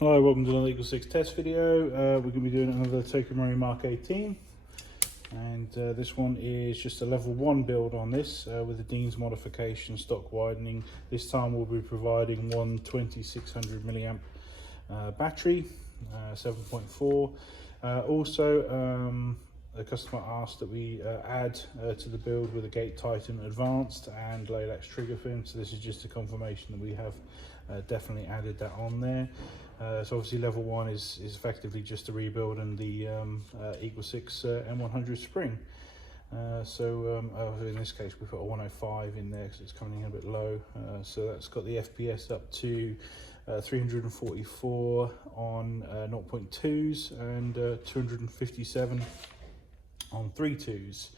Hello, welcome to the EagleSix test video. We're going to be doing another TM MK18, and this one is just a level 1 build on this with the Dean's Modification stock widening. This time we'll be providing one 2600 milliamp battery, 7.4. Also, the customer asked that we add to the build with a Gate Titan Advanced and Laylax Trigger Pin, so this is just a confirmation that we have definitely added that on there. So obviously level 1 is effectively just a rebuild and the EagleSix M100 spring. In this case we put a 105 in there because it's coming in a bit low, so that's got the FPS up to 344 on 0.2s and 257 on 3.2s.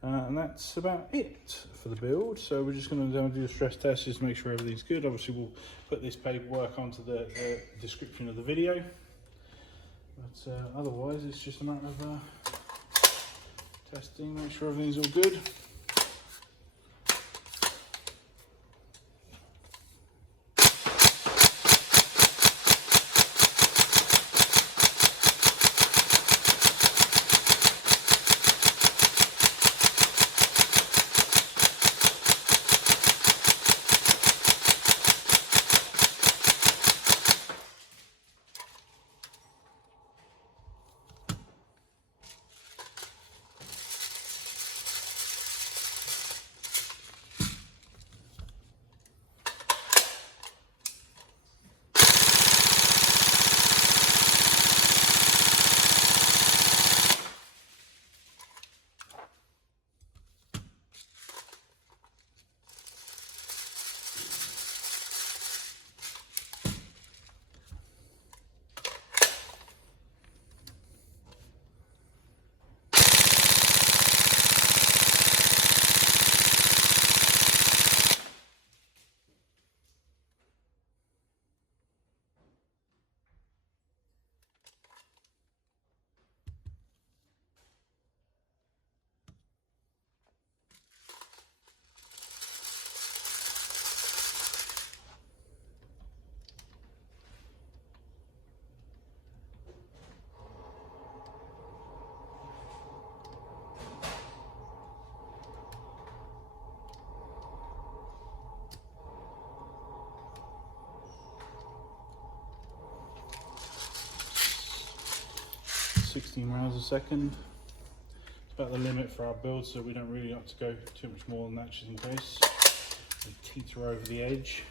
And that's about it for the build. So we're just going to do a stress test just to make sure everything's good. Obviously we'll put this paperwork onto the description of the video, but otherwise it's just a matter of testing, make sure everything's all good. $16 rounds a second. It's about the limit for our build, so we don't really have to go too much more than that just in case we teeter over the edge.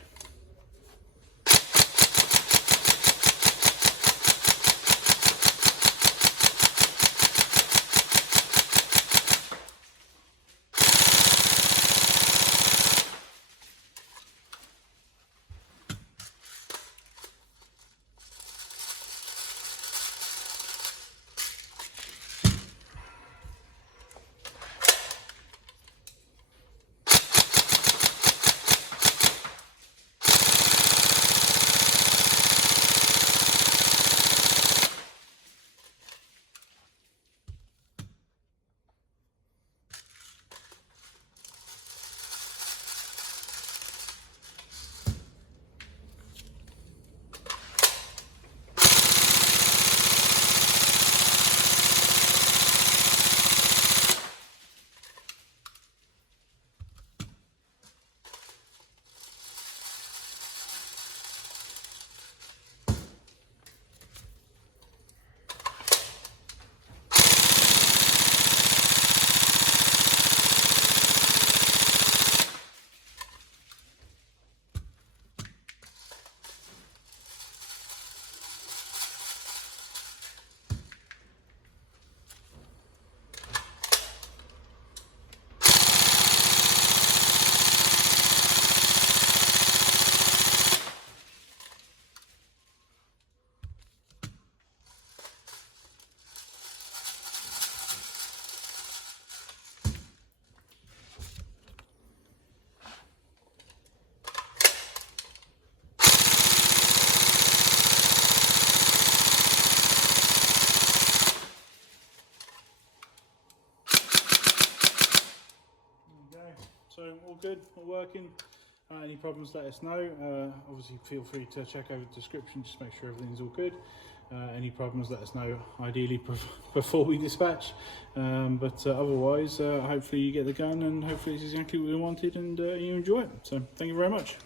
So all good, all working. Any problems, let us know. Obviously feel free to check over the description, just make sure everything's all good. Any problems, let us know, ideally before we dispatch. But otherwise, hopefully you get the gun, and hopefully it's exactly what we wanted, and you enjoy it. So thank you very much.